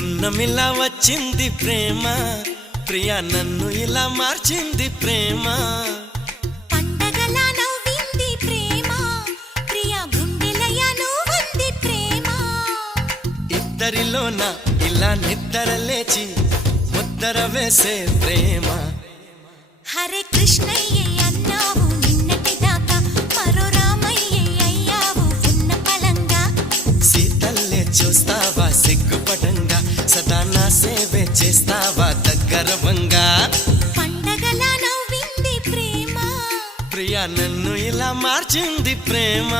పున్నమిలా వచ్చింది ప్రేమ, ప్రియా నన్ను ఇలా మార్చింది ప్రేమ. పండగలా నవ్వింది ప్రేమ, ప్రియా గుండెలయ నువ్వుంది ప్రేమ. ఇద్దరిలోన ఇలా నిద్ర లేచి ముద్దర వేసే ప్రేమ. హరే కృష్ణయ్య అన్నావు నిన్నటి దాకా, మరో రామయ్య అయ్యావు ఉన్న పలంగా. సీతల్లే చూస్తావా సిగ్గుపడంగా, సదా నా సేవే చేస్తావా దగ్గరవంగా. పండగలా నవ్వింది ప్రేమ, ప్రియా నన్ను ఇలా మార్చింది ప్రేమ.